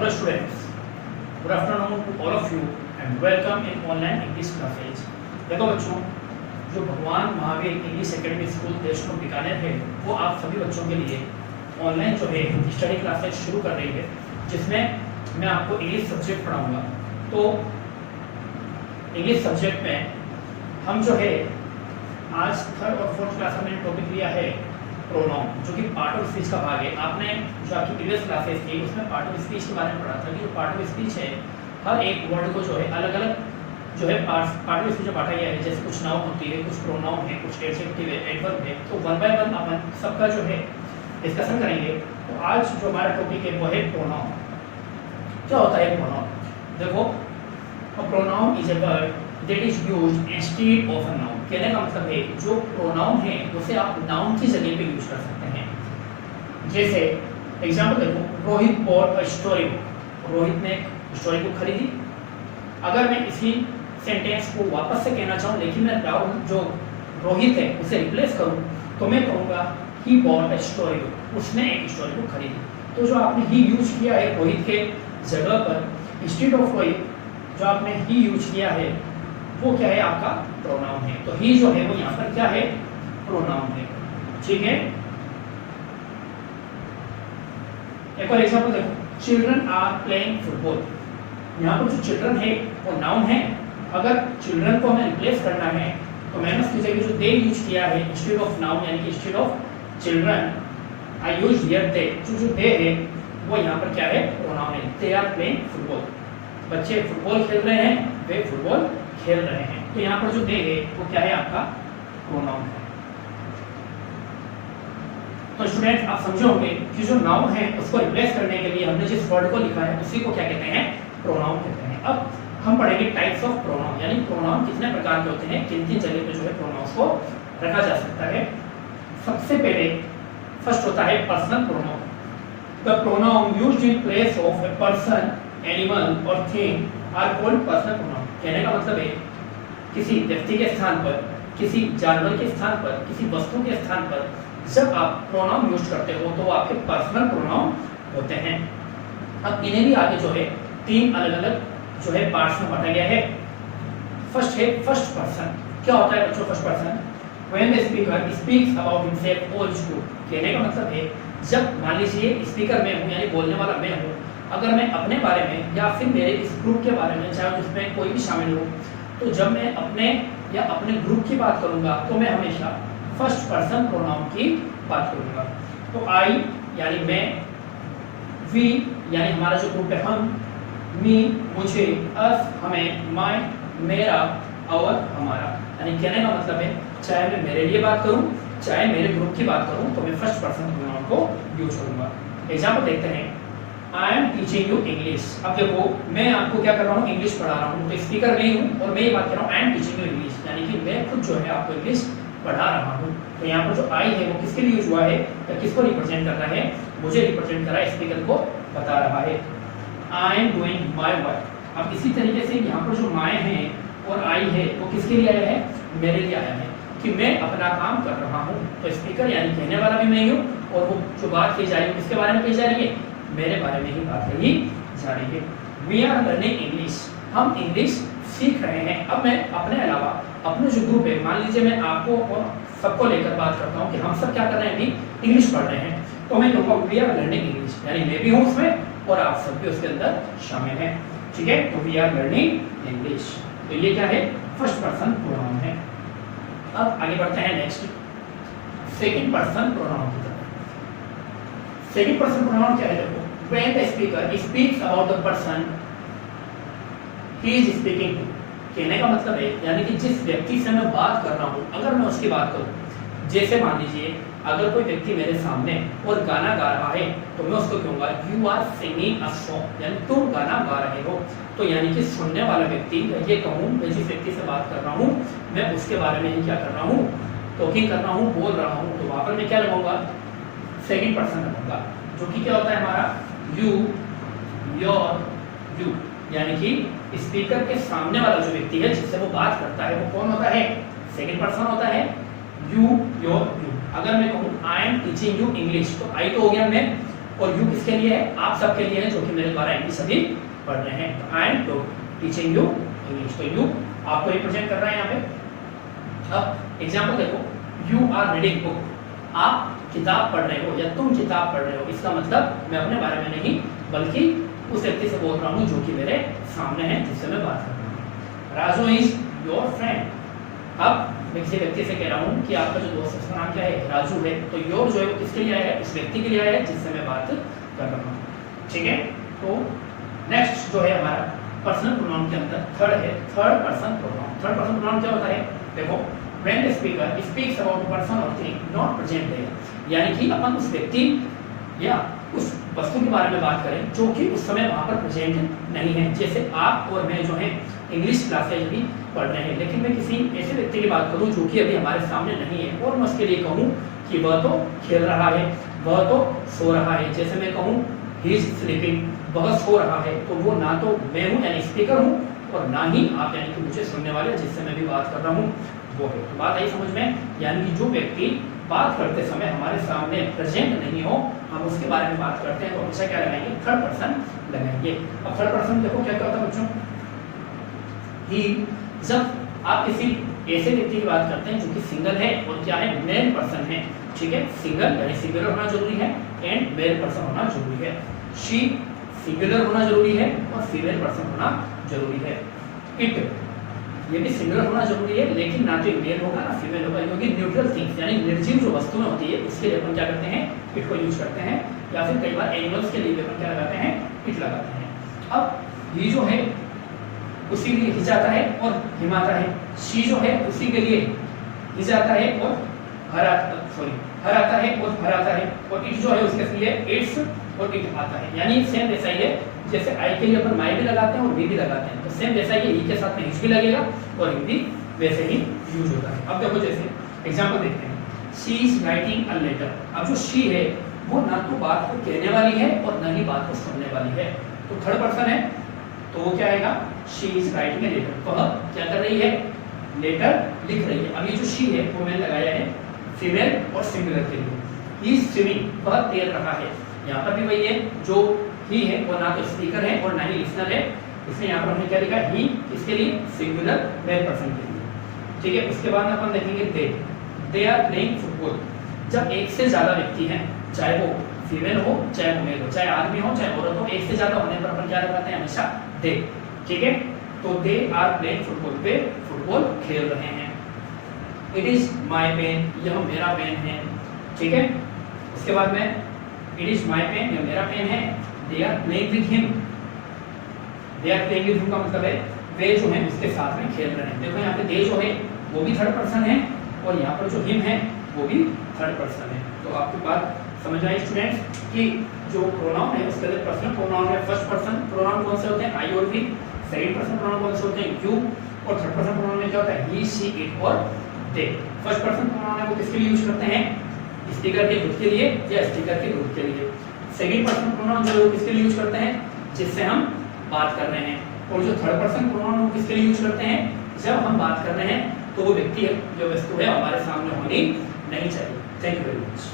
Hello students, good afternoon to all of you and welcome in online English classes. देखो बच्चों, जो भगवान Mahavir English academy school Deshnok Bikaner है वो आप सभी बच्चों के लिए ऑनलाइन जो है स्टडी क्लासेस शुरू कर रही है, जिसमें मैं आपको इंग्लिश सब्जेक्ट पढ़ाऊंगा। तो इंग्लिश सब्जेक्ट में हम जो है आज थर्ड और फोर्थ क्लास में टॉपिक लिया है प्रोनाउन, जो कि पार्ट ऑफ स्पीच का भाग है। आपने जो आपकी प्रीवियस क्लासेस थी उसमें पार्ट ऑफ स्पीच के बारे में पढ़ा था कि जो पार्ट ऑफ स्पीच है हर एक वर्ड को जो है अलग अलग जो है पार्ट ऑफ स्पीच में बांटा गया है। जैसे कुछ नाउन होती है, कुछ प्रोनाउन है, कुछ एडजेक्टिव है, एडवर्ब है। तो वन बाय वन अपन सबका जो है डिस्कशन करेंगे। तो आज जो हमारा टॉपिक है वो है प्रोनाउन। क्या होता है प्रोनाउन? देखो, pronoun is a word that is used instead of a noun. कहने का मतलब है जो प्रोनाउन है उसे आप नाउन की जगह पे यूज कर सकते हैं। जैसे एग्जांपल देखो, Rohit bought a story book. Rohit ने एक स्टोरी बुक खरीदी। अगर मैं इसी सेंटेंस को वापस से कहना चाहूँ लेकिन मैं जो रोहित है उसे रिप्लेस करूँ तो मैं कहूँगा he bought a story book. उसने एक स्टोरी बुक खरीदी। तो जो आपने ही यूज किया है रोहित के जगह पर, इंस्टेड ऑफ रोहित जो आपने ही यूज किया है वो क्या है? आपका प्रोनाउन है। तो ही जो है वो यहाँ पर क्या है? प्रोनाउन है। ठीक है, एक और एग्जांपल देखो, चिल्ड्रन आर प्लेइंग फुटबॉल। यहाँ पर जो चिल्ड्रन है वो नाउन है। अगर चिल्ड्रन को हमें रिप्लेस करना है तो मैंने उसकी जगह जो दे यूज किया है इंस्टेड ऑफ नाउन, यानी कि instead of children I use here they. जो दे है वो यहाँ पर क्या है? प्रोनाउन है। They are playing football. बच्चे फुटबॉल खेल रहे हैं, वे फुटबॉल खेल रहे हैं। तो यहाँ पर जो दे है वो क्या है? आपका प्रोनाउन है। तो स्टूडेंट आप समझे होंगे कि जो नाउन है उसको रिप्लेस करने के लिए हमने जिस वर्ड को लिखा है उसी को क्या कहते हैं? प्रोनाउन कहते हैं। अब हम पढ़ेंगे टाइप्स ऑफ प्रोनाउन, यानी प्रोनाउन कितने प्रकार के होते हैं, किन किन जगह पे जो है प्रोनाउंस को रखा जा सकता है। सबसे पहले फर्स्ट होता है personal pronoun. The pronoun used in place of a person, animal और thing are called personal pronoun. कहने का मतलब है किसी व्यक्ति के स्थान पर, किसी जानवर के स्थान पर, किसी वस्तु के स्थान पर जब आप प्रोनाउन यूज करते हो तो वो आपके पर्सनल प्रोनाउन होते हैं। अब इन्हें भी आगे जो है तीन अलग अलग जो है पार्ट्स में बांटा गया है। फर्स्ट है फर्स्ट पर्सन। क्या होता है बच्चों first person? When the speaker speaks about himself और हिज ग्रुप। कहने का मतलब है जब मान लीजिए स्पीकर मैं हूँ, यानी बोलने वाला मैं हूँ, अगर मैं अपने बारे में या फिर मेरे इस ग्रुप के बारे में, चाहे जिसमें कोई भी शामिल हो, तो जब मैं अपने या अपने ग्रुप की बात करूंगा तो मैं हमेशा फर्स्ट पर्सन प्रोनाउन की बात करूंगा। तो आई यानी मैं, वी यानी हमारा जो ग्रुप है हम, मी मुझे, अस हमें, माय मेरा, और हमारा। यानी कहने का मतलब है चाहे मैं मेरे लिए बात करूं चाहे मेरे ग्रुप की बात करूं तो मैं फर्स्ट पर्सन प्रोनाउन को यूज करूंगा। एग्जांपल देखते हैं, I am teaching you English. अब देखो मैं आपको क्या कर रहा हूँ? इंग्लिश पढ़ा रहा हूँ। तो स्पीकर मैं हूँ और मैं ये बात कर रहा हूँ I am teaching you English, यानी कि मैं खुद जो है आपको इंग्लिश पढ़ा रहा हूँ। तो यहाँ पर जो आई है वो किसके लिए यूज हुआ है या किसको रिप्रेजेंट कर रहा है? मुझे रिप्रेजेंट कर रहा है, स्पीकर को बता रहा है। I am doing my work. अब इसी तरीके से यहाँ पर जो माय है और आई है वो किसके लिए आया है? मेरे लिए आया है कि मैं अपना काम कर रहा हूँ। तो स्पीकर यानी कहने वाला भी मैं हूँ और वो जो बात की जा रही है किसके बारे में कही जा रही है? मेरे बारे में ही बात कही जा रही है। We are learning English. हम इंग्लिश सीख रहे हैं। अब मैं अपने अलावा अपने जो ग्रुप है, मान लीजिए मैं आपको और सबको लेकर बात करता हूँ कि हम सब क्या कर रहे हैं? अभी इंग्लिश पढ़ रहे हैं। तो मैं कहूँगा वी आर लर्निंग इंग्लिश, यानी मैं भी हूँ उसमें और आप सब भी उसके अंदर शामिल हैं। ठीक है, तो वी आर लर्निंग इंग्लिश। तो ये क्या है? फर्स्ट पर्सन प्रोनाउन है। अब आगे बढ़ते हैं नेक्स्ट सेकंड पर्सन प्रोनाउन की तरफ। सेकंड पर्सन प्रोनाउन क्या है? देखो, when the speaker speaks about the person he is speaking to. कहने का मतलब है यानी कि जिस व्यक्ति से मैं बात कर रहा हूँ, अगर मैं उसकी बात करूँ, जैसे मान लीजिए अगर कोई व्यक्ति मेरे सामने और गाना गा रहा है तो मैं उसको कहूँगा you are singing a song, यानी तुम गाना गा रहे हो। तो यानी कि सुनने वाला व्यक्ति, ये कहूँ मैं जिस व्यक्ति से बात कर रहा हूँ मैं उसके बारे में ही क्या कर रहा हूँ? टॉकिंग कर रहा हूँ, बोल रहा हूँ। तो वहाँ पर मैं क्या लगाऊंगा? सेकंड पर्सन लगाऊंगा, जो कि क्या होता है हमारा? You, your, you. यानी कि स्पीकर के सामने वाला जो व्यक्ति है जिससे वो बात करता है वो कौन होता है? सेकंड पर्सन होता है। You, your, you. अगर मैं कहूँ I am teaching you English, तो आई तो हो गया मैं और यू किसके लिए है? आप सबके लिए है जो कि मेरे द्वारा इंग्लिश अभी पढ़ रहे हैं। तो I am teaching you English, तो यू आपको रिप्रेजेंट कर रहा है यहाँ पे। अब एग्जांपल देखो, यू आर रीडिंग बुक, आप किताब पढ़ रहे हो या तुम किताब पढ़ रहे हो, इसका मतलब मैं अपने बारे में नहीं बल्कि उस व्यक्ति से बोल रहा हूँ जो कि मेरे सामने है, जिससे मैं बात कर रहा हूँ। Raju is your friend. अब मैं किसी व्यक्ति से कह रहा हूँ कि आपका जो दोस्त है उसका नाम क्या है? राजू है। तो योर जो है वो किसके लिए आया है? उस व्यक्ति के लिए आया है जिससे मैं बात कर रहा हूँ। ठीक है, तो नेक्स्ट जो है हमारा पर्सनल प्रोनाउन के अंदर थर्ड है third person pronoun. Third person pronoun क्या होता है? देखो, when the speaker speaks about person और थिंग नॉट प्रेजेंट देयर, यानी कि अपन उस व्यक्ति या उस वस्तु के बारे में बात करें जो कि उस समय वहां पर प्रेजेंट नहीं है। जैसे आप और मैं जो है इंग्लिश क्लासेज भी पढ़ रहे हैं, लेकिन मैं किसी ऐसे व्यक्ति की बात करूं जो कि अभी हमारे सामने नहीं है और मैं उसके लिए कहूं कि वह तो खेल रहा है, वह तो सो रहा है। जैसे मैं कहूं ही इज स्लीपिंग, वह सो रहा है, तो वो ना तो मैं हूं यानी स्पीकर हूं और ना ही आप यानी कि मुझे सुनने वाले जिससे मैं भी बात कर रहा हूं वो है। तो बात आई समझ में, यानी कि जो व्यक्ति बात करते समय हमारे सामने प्रेजेंट नहीं हो, हम उसके बारे में बात करते हैं तो हमेशा क्या लगाएंगे? थर्ड पर्सन लगाएंगे। अब थर्ड पर्सन देखो क्या क्या होता है बच्चों, ही, जब आप किसी ऐसे व्यक्ति की बात करते हैं जो कि सिंगल है और क्या है? मेल पर्सन है। ठीक है, सिंगल यानी सिंगुलर होना जरूरी है एंड मेल पर्सन होना जरूरी है। शी सिंगुलर होना जरूरी है और फीमेल पर्सन होना जरूरी है। इट, ये भी सिंगुलर होना जरूरी है लेकिन ना तो मेल होगा ना फीमेल होगा, क्योंकि न्यूट्रल थिंग्स यानी निर्जीव जो वस्तुएं होती है उसके लिए अपन क्या करते हैं? इट को यूज करते हैं, या फिर कई बार एनिमल्स के लिए भी अपन क्या लगाते हैं? इट लगाते हैं। अब ये जो है उसी के लिए ही जाता है और हिम आता है। शी जो है उसी के लिए ही जाता है और हर आता है और हर आता है। और इट जो है उसके लिए इट्स और इट आता है, यानी सेम ऐसा ही है जैसे आई के लिए अपन माई भी लगाते हैं और वी भी लगाते हैं, तो सेम जैसा ही ई के साथ में हिच भी लगेगा और हिंदी वैसे ही यूज होता है। अब देखो जैसे एग्जांपल देखते हैं, she is writing a letter. अब जो शी है वो ना तो बात को कहने वाली है और ना ही बात को सुनने वाली है, तो थर्ड पर्सन है तो वो क्या आएगा? She is writing a letter, तो क्या कर रही है? लेटर लिख रही है। अब ये जो शी है वो मैंने लगाया है फीमेल और सिंगुलर के लिए। ही इज स्विमिंग, वह तैर रहा है। यहाँ पर भी वही है, जो ही है वो ना तो स्पीकर है और ना ही लिसनर है, इसलिए यहाँ पर हमने क्या लिखा? ही, इसके लिए सिंगुलर मेल पर्सन के लिए। ठीक है, उसके बाद अपन देखेंगे दे आर प्लेइंग फुटबॉल। जब एक से ज्यादा व्यक्ति हैं, चाहे वो फीमेल हो चाहे वो मेल हो, चाहे आदमी हो चाहे औरत हो, एक से ज्यादा होने पर अपन क्या लगाते हैं? हमेशा दे। ठीक है, तो दे आर प्लेइंग फुटबॉल, वे फुटबॉल खेल रहे हैं। इट इज माई पेन, यह मेरा पेन है। ठीक है, उसके बाद में इट इज माई पेन, यह मेरा पेन है। They are playing with him, they are playing with him का मतलब है वे जो है उसके साथ में खेल रहे हैं। देखो यहाँ पे दे जो है वो भी थर्ड पर्सन है और यहाँ पर जो हिम है वो भी थर्ड पर्सन है। तो आपकी बात समझ आई स्टूडेंट्स कि जो प्रोनाउन है उसके अंदर पर्सनल प्रोनाउन है, फर्स्ट पर्सन प्रोनाउन कौन से होते हैं? आई और वी। सेकंड पर्सन प्रोनाउन कौन से होते हैं? यू। और थर्ड पर्सन प्रोनाउन में क्या होता है? ही, शी, इट और दे। फर्स्ट पर्सन प्रोनाउन है वो किसके लिए यूज करते हैं? स्पीकर के खुद के लिए या स्पीकर के ग्रुप के लिए। सेकंड पर्सन प्रोनाउन जो है वो किसके लिए यूज करते हैं? जिससे हम बात कर रहे हैं। और जो थर्ड पर्सन प्रोनाउन वो किसके लिए यूज करते हैं? जब हम बात कर रहे हैं तो वो व्यक्ति है जो वस्तु है हमारे सामने होनी नहीं चाहिए। Thank you very much.